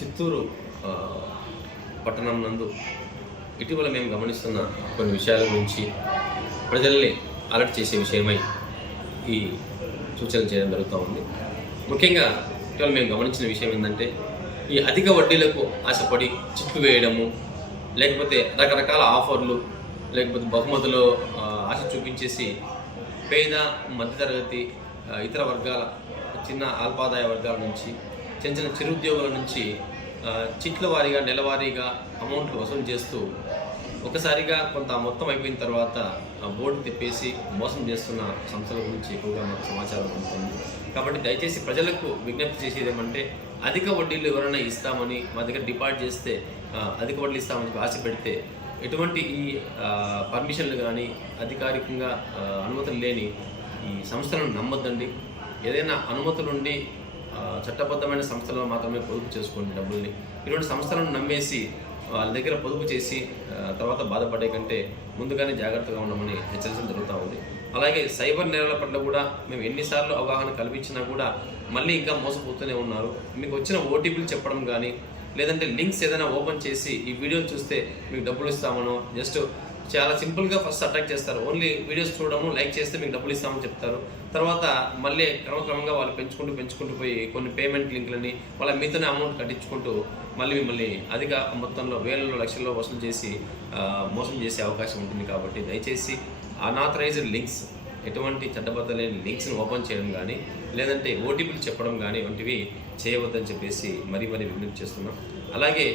చిత్తూరు పట్టణం నందు ఇటీవల మేము గమనిస్తున్న కొన్ని విషయాల గురించి ప్రజల్ని అలర్ట్ చేసే విషయమై ఈ సూచన చేయడం జరుగుతూ ఉంది. ముఖ్యంగా ఇటీవల మేము గమనించిన విషయం ఏంటంటే ఈ అధిక వడ్డీలకు ఆశపడి చిట్లు వేయడము లేకపోతే రకరకాల ఆఫర్లు లేకపోతే బహుమతులు ఆశ చూపించేసి పేద మధ్యతరగతి ఇతర వర్గాల చిన్న అల్పాదాయ వర్గాల నుంచి చిన్న చిన్న చిరుద్యోగుల నుంచి చిట్ల వారీగా నెలవారీగా అమౌంట్లు వసూలు చేస్తూ ఒకసారిగా కొంత మొత్తం అయిపోయిన తర్వాత బోర్డు తిప్పేసి మోసం చేస్తున్న సంస్థల గురించి ఎక్కువగా మాకు సమాచారం ఉంటుంది కాబట్టి దయచేసి ప్రజలకు విజ్ఞప్తి చేసేది ఏమంటే అధిక వడ్డీలు ఎవరైనా ఇస్తామని మా దగ్గర డిపాజిట్ చేస్తే అధిక వడ్డీలు ఇస్తామని ఆశ పెడితే ఎటువంటి ఈ పర్మిషన్లు కానీ అధికారికంగా అనుమతులు లేని ఈ సంస్థలను నమ్మొద్దండి. ఏదైనా అనుమతులుండి ఉండి చట్టబద్ధమైన సంస్థలను మాత్రమే పొదుపు చేసుకోండి డబ్బుల్ని ఇటువంటి సంస్థలను నమ్మేసి వాళ్ళ దగ్గర పొదుపు చేసి తర్వాత బాధపడే కంటే ముందుగానే జాగ్రత్తగా ఉండమని హెచ్చరించడం జరుగుతూ ఉంది. అలాగే సైబర్ నేరాల పట్ల కూడా మేము ఎన్నిసార్లు అవగాహన కల్పించినా కూడా మళ్ళీ ఇంకా మోసపోతూనే ఉన్నారు. మీకు వచ్చిన ఓటీపీలు చెప్పడం కానీ లేదంటే లింక్స్ ఏదైనా ఓపెన్ చేసి ఈ వీడియోని చూస్తే మీకు డబ్బులు ఇస్తామనో జస్ట్ చాలా సింపుల్గా ఫస్ట్ అటాక్ చేస్తారు. ఓన్లీ వీడియోస్ చూడడము లైక్ చేస్తే మీకు డబ్బులు ఇస్తామని చెప్తారు. తర్వాత మళ్ళీ క్రమక్రమంగా వాళ్ళు పెంచుకుంటూ పెంచుకుంటూ పోయి కొన్ని పేమెంట్ లింక్లని వాళ్ళ మీతోనే అమౌంట్ కట్టించుకుంటూ మళ్ళీ మిమ్మల్ని అధిక మొత్తంలో వేలలో లక్షల్లో వసూలు చేసి మోసం చేసే అవకాశం ఉంటుంది కాబట్టి దయచేసి అనాథరైజ్డ్ లింక్స్ ఎటువంటి చట్టబద్ధ లేని లింక్స్ని ఓపెన్ చేయడం కానీ లేదంటే ఓటీపీలు చెప్పడం కానీ వంటివి చేయవద్దని చెప్పేసి మరీ మరీ విజ్ఞప్తి చేస్తున్నాం. అలాగే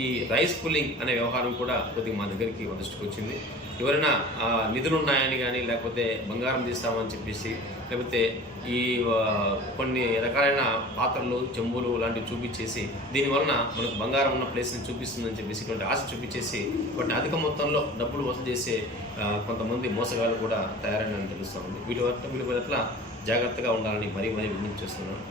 ఈ రైస్ పుల్లింగ్ అనే వ్యవహారం కూడా కొద్దిగా మా దగ్గరికి మా దృష్టికి వచ్చింది. ఎవరైనా నిధులు ఉన్నాయని కానీ లేకపోతే బంగారం తీస్తామని చెప్పేసి లేకపోతే ఈ కొన్ని రకాలైన పాత్రలు చెంబులు లాంటివి చూపించేసి దీనివలన మనకు బంగారం ఉన్న ప్లేస్ని చూపిస్తుందని చెప్పేసి ఇటువంటి ఆశ చూపించేసి కొన్ని అధిక మొత్తంలో డబ్బులు వసూలు చేసే కొంతమంది మోసగాళ్ళు కూడా తయారైన తెలుస్తుంది వీటి వల్ల వీటి పట్ల జాగ్రత్తగా ఉండాలని మరీ మరీ విజ్ఞప్తి చేస్తున్నాను.